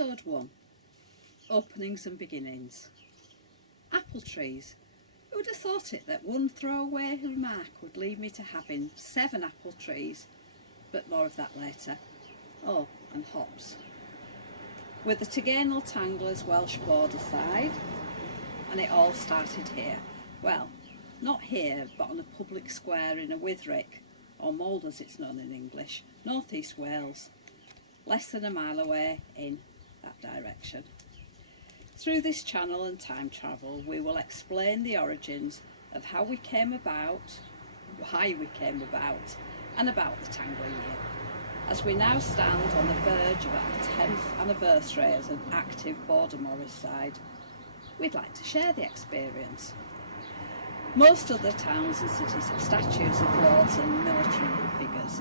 Episode 1. Openings and Beginnings. Apple trees. Who would have thought it that one throwaway remark would lead me to having 7 apple trees, but more of that later. Oh, and hops. With the Tyrgennel Tanglers Welsh border side, and it all started here. Well, not here, but on a public square in a Withrick, or Mold as it's known in English, North East Wales, less than a mile away in that direction. Through this channel and time travel, we will explain the origins of how we came about, why we came about, and about the Tangler year. As we now stand on the verge of our 10th anniversary as an active border Morris side, we'd like to share the experience. Most other towns and cities have statues of lords and military figures.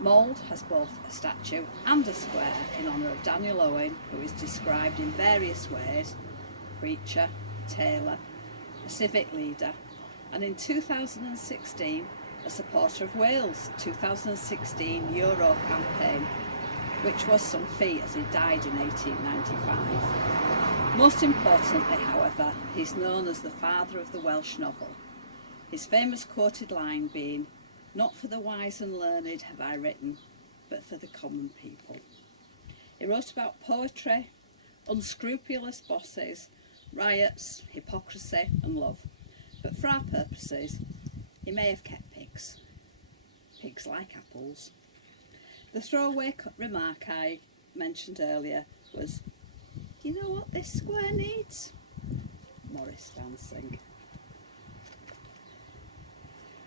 Mold has both a statue and a square in honour of Daniel Owen, who is described in various ways: preacher, tailor, a civic leader, and in 2016 a supporter of Wales' 2016 Euro campaign, which was some feat as he died in 1895. Most importantly, however, he's known as the father of the Welsh novel, his famous quoted line being, "Not for the wise and learned have I written, but for the common people." He wrote about poetry, unscrupulous bosses, riots, hypocrisy and love. But for our purposes, he may have kept pigs. Pigs like apples. The throwaway remark I mentioned earlier was, "You know what this square needs? Morris dancing."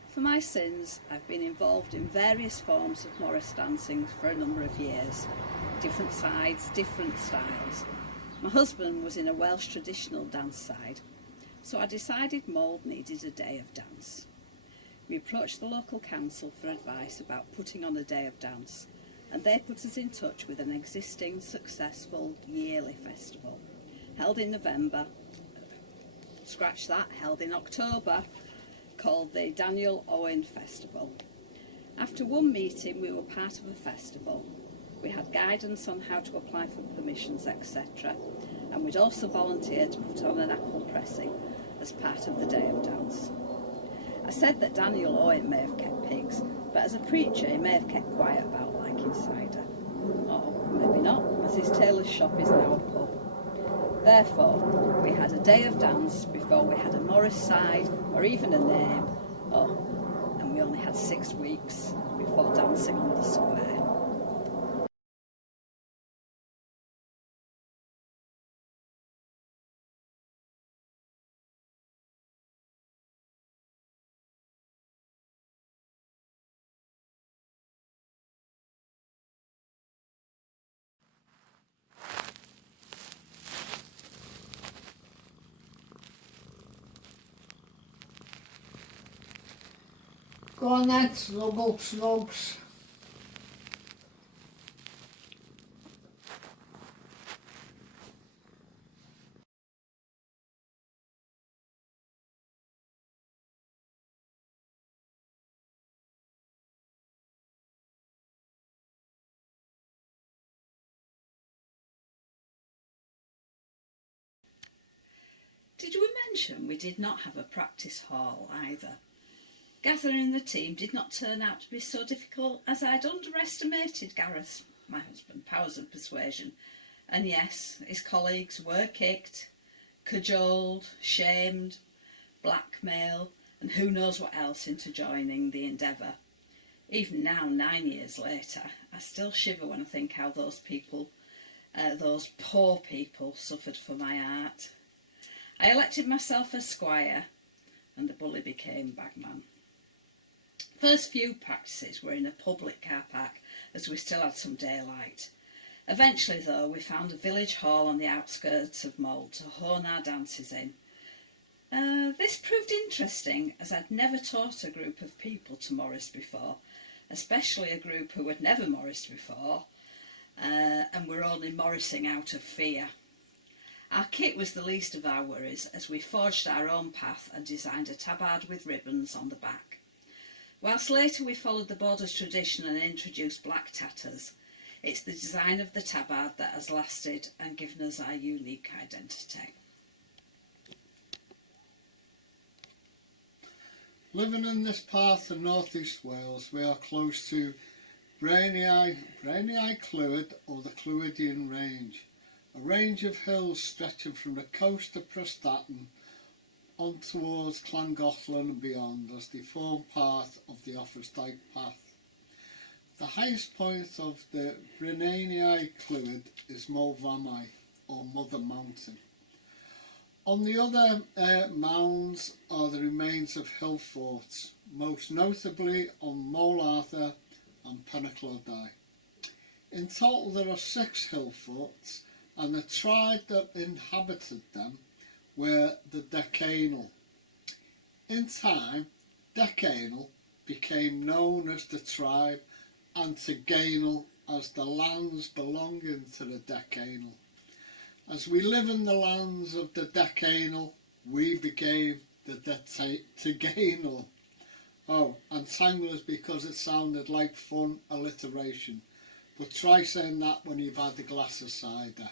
For my sins, I've been involved in various forms of Morris dancing for a number of years. Different sides, different styles. My husband was in a Welsh traditional dance side, so I decided Mold needed a day of dance. We approached the local council for advice about putting on a day of dance, and they put us in touch with an existing successful yearly festival, held in November, held in October, called the Daniel Owen Festival. After one meeting, we were part of a festival. We had guidance on how to apply for permissions, etc. And we'd also volunteered to put on an apple pressing as part of the day of dance. I said that Daniel Owen may have kept pigs, but as a preacher he may have kept quiet about liking cider. Or maybe not, as his tailor's shop is now a pub. Therefore, we had a day of dance before we had a Morris side or even a name. Oh, and we only had 6 weeks before dancing on the square. Go on then, slugs. Did we mention we did not have a practice hall either? Gathering the team did not turn out to be so difficult, as I'd underestimated Gareth, my husband, powers of persuasion. And yes, his colleagues were kicked, cajoled, shamed, blackmailed, and who knows what else into joining the endeavour. Even now, 9 years later, I still shiver when I think how those poor people suffered for my art. I elected myself as squire, and the bully became bagman. First few practices were in a public car park, as we still had some daylight. Eventually, though, we found a village hall on the outskirts of Mold to hone our dances in. This proved interesting, as I'd never taught a group of people to Morris before, especially a group who had never Morrised before, and were only Morrising out of fear. Our kit was the least of our worries, as we forged our own path and designed a tabard with ribbons on the back. Whilst later we followed the Borders tradition and introduced black tatters, It's the design of the tabard that has lasted and given us our unique identity. Living in this part of North East Wales, we are close to Brainiau Clwyd or the Clwydian Range, a range of hills stretching from the coast of Prestatyn on towards Llangollen and beyond, as they form part of the Offa's Dyke Path. The highest point of the Brainiau Clwyd is Molfamau, or Mother Mountain. On the other mounds are the remains of hill forts, most notably on Mole Arthur and Penaclodau. In total there are 6 hill forts, and the tribe that inhabited them were the Decanol. In time, Decanol became known as the tribe, and Teganol as the lands belonging to the Decanol. As we live in the lands of the Decanol, we became the Teganol. Oh, and Tanglers because it sounded like fun alliteration. But try saying that when you've had a glass of cider.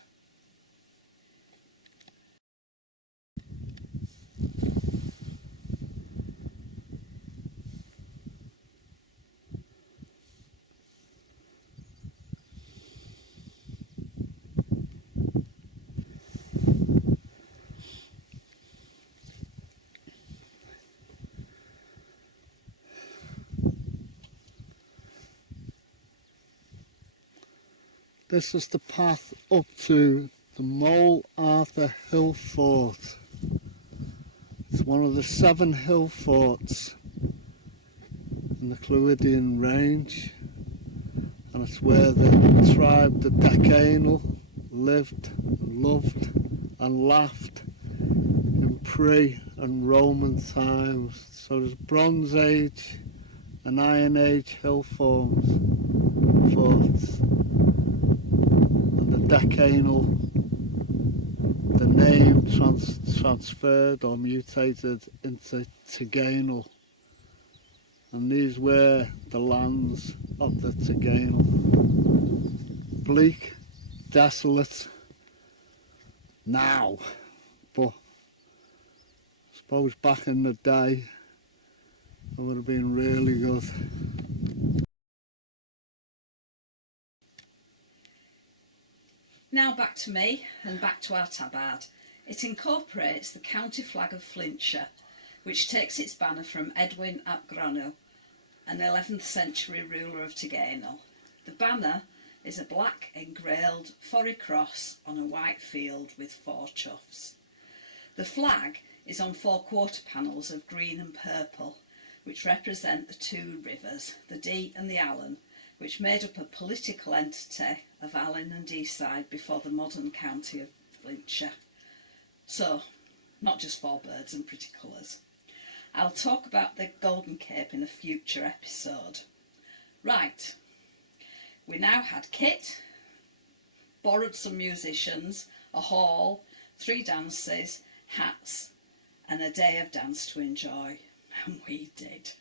This is the path up to the Mole Arthur Hill Fort. It's one of the 7 hill forts in the Clwydian Range, and it's where the tribe, the Decanol, lived, loved and laughed in pre and Roman times. So there's Bronze Age and Iron Age hill forts. Decanol, the name transferred or mutated into Teganol, and these were the lands of the Teganol. Bleak, desolate now, but I suppose back in the day it would have been really good. Now back to me and back to our tabard. It incorporates the county flag of Flintshire, which takes its banner from Edwin ap Gronw, an 11th century ruler of Teganol. The banner is a black engrailed 4 cross on a white field with 4 choughs. The flag is on 4 quarter panels of green and purple, which represent the 2 rivers, the Dee and the Allen, which made up a political entity of Allen and Deeside before the modern county of Flintshire. So, not just 4 birds and pretty colours. I'll talk about the Golden Cape in a future episode. Right, we now had kit, borrowed some musicians, a hall, 3 dances, hats and a day of dance to enjoy, and we did.